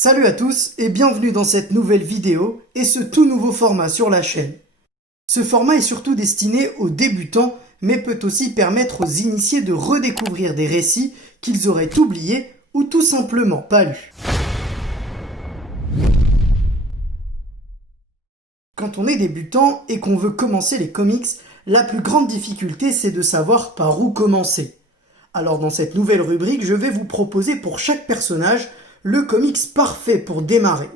Salut à tous et bienvenue dans cette nouvelle vidéo et ce tout nouveau format sur la chaîne. Ce format est surtout destiné aux débutants mais peut aussi permettre aux initiés de redécouvrir des récits qu'ils auraient oubliés ou tout simplement pas lus. Quand on est débutant et qu'on veut commencer les comics, la plus grande difficulté c'est de savoir par où commencer. Alors dans cette nouvelle rubrique, je vais vous proposer pour chaque personnage le comics parfait pour démarrer.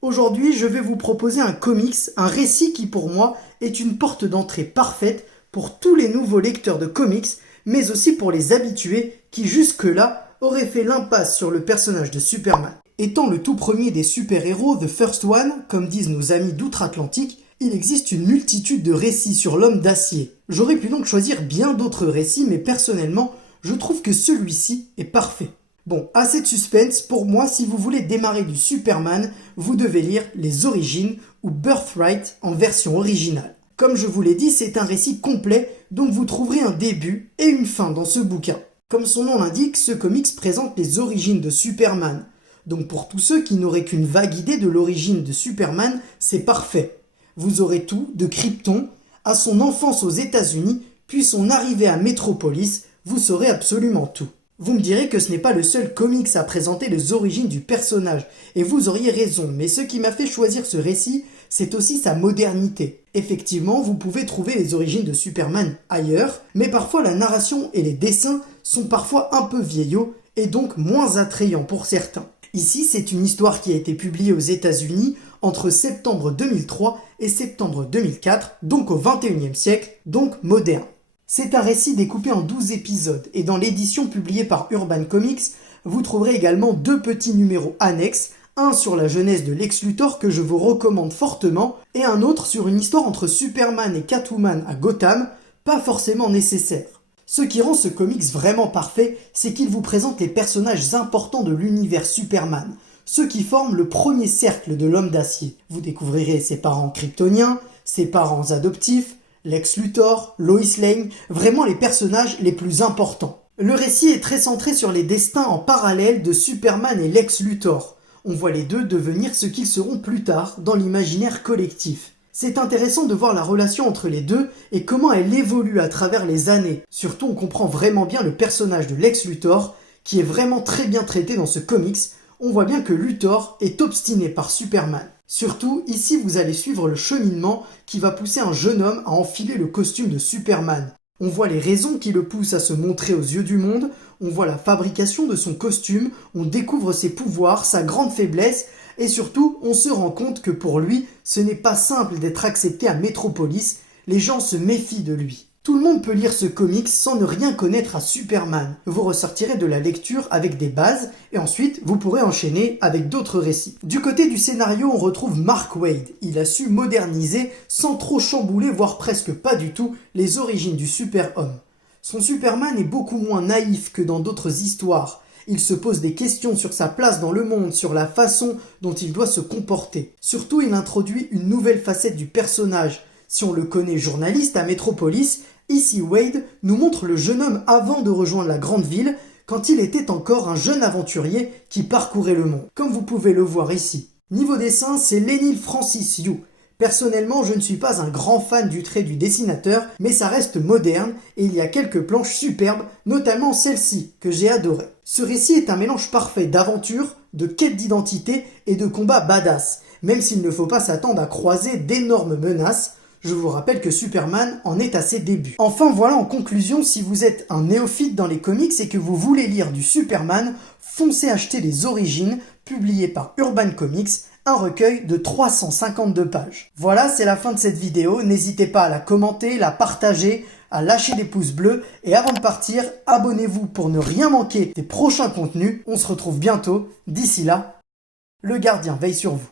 Aujourd'hui, je vais vous proposer un comics, un récit qui pour moi est une porte d'entrée parfaite pour tous les nouveaux lecteurs de comics, mais aussi pour les habitués qui jusque-là auraient fait l'impasse sur le personnage de Superman. Étant le tout premier des super-héros, The First One, comme disent nos amis d'outre-Atlantique, il existe une multitude de récits sur l'homme d'acier. J'aurais pu donc choisir bien d'autres récits, mais personnellement, je trouve que celui-ci est parfait. Bon, assez de suspense, pour moi, si vous voulez démarrer du Superman, vous devez lire Les Origines ou Birthright en version originale. Comme je vous l'ai dit, c'est un récit complet, donc vous trouverez un début et une fin dans ce bouquin. Comme son nom l'indique, ce comics présente les origines de Superman. Donc pour tous ceux qui n'auraient qu'une vague idée de l'origine de Superman, c'est parfait. Vous aurez tout, de Krypton à son enfance aux États-Unis, puis son arrivée à Metropolis, vous saurez absolument tout. Vous me direz que ce n'est pas le seul comics à présenter les origines du personnage, et vous auriez raison, mais ce qui m'a fait choisir ce récit, c'est aussi sa modernité. Effectivement, vous pouvez trouver les origines de Superman ailleurs, mais parfois la narration et les dessins sont parfois un peu vieillots, et donc moins attrayants pour certains. Ici, c'est une histoire qui a été publiée aux États-Unis entre septembre 2003 et septembre 2004, donc au XXIe siècle, donc moderne. C'est un récit découpé en 12 épisodes et dans l'édition publiée par Urban Comics, vous trouverez également 2 petits numéros annexes, un sur la jeunesse de Lex Luthor que je vous recommande fortement et un autre sur une histoire entre Superman et Catwoman à Gotham, pas forcément nécessaire. Ce qui rend ce comics vraiment parfait, c'est qu'il vous présente les personnages importants de l'univers Superman, ceux qui forment le premier cercle de l'homme d'acier. Vous découvrirez ses parents kryptoniens, ses parents adoptifs, Lex Luthor, Lois Lane, vraiment les personnages les plus importants. Le récit est très centré sur les destins en parallèle de Superman et Lex Luthor. On voit les deux devenir ce qu'ils seront plus tard dans l'imaginaire collectif. C'est intéressant de voir la relation entre les deux et comment elle évolue à travers les années. Surtout, on comprend vraiment bien le personnage de Lex Luthor, qui est vraiment très bien traité dans ce comics. On voit bien que Luthor est obstiné par Superman. Surtout, ici vous allez suivre le cheminement qui va pousser un jeune homme à enfiler le costume de Superman. On voit les raisons qui le poussent à se montrer aux yeux du monde, on voit la fabrication de son costume, on découvre ses pouvoirs, sa grande faiblesse, et surtout, on se rend compte que pour lui, ce n'est pas simple d'être accepté à Metropolis, les gens se méfient de lui. Tout le monde peut lire ce comics sans ne rien connaître à Superman. Vous ressortirez de la lecture avec des bases et ensuite vous pourrez enchaîner avec d'autres récits. Du côté du scénario, on retrouve Mark Waid. Il a su moderniser sans trop chambouler, voire presque pas du tout, les origines du super-homme. Son Superman est beaucoup moins naïf que dans d'autres histoires. Il se pose des questions sur sa place dans le monde, sur la façon dont il doit se comporter. Surtout, il introduit une nouvelle facette du personnage. Si on le connaît journaliste à Metropolis, ici Waid nous montre le jeune homme avant de rejoindre la grande ville, quand il était encore un jeune aventurier qui parcourait le monde, comme vous pouvez le voir ici. Niveau dessin, c'est Leinil Francis Yu. Personnellement, je ne suis pas un grand fan du trait du dessinateur, mais ça reste moderne et il y a quelques planches superbes, notamment celle-ci, que j'ai adorée. Ce récit est un mélange parfait d'aventure, de quête d'identité et de combat badass, même s'il ne faut pas s'attendre à croiser d'énormes menaces. Je vous rappelle que Superman en est à ses débuts. Enfin voilà, en conclusion, si vous êtes un néophyte dans les comics et que vous voulez lire du Superman, foncez acheter Les Origines, publié par Urban Comics, un recueil de 352 pages. Voilà, c'est la fin de cette vidéo. N'hésitez pas à la commenter, la partager, à lâcher des pouces bleus. Et avant de partir, abonnez-vous pour ne rien manquer des prochains contenus. On se retrouve bientôt. D'ici là, le gardien veille sur vous.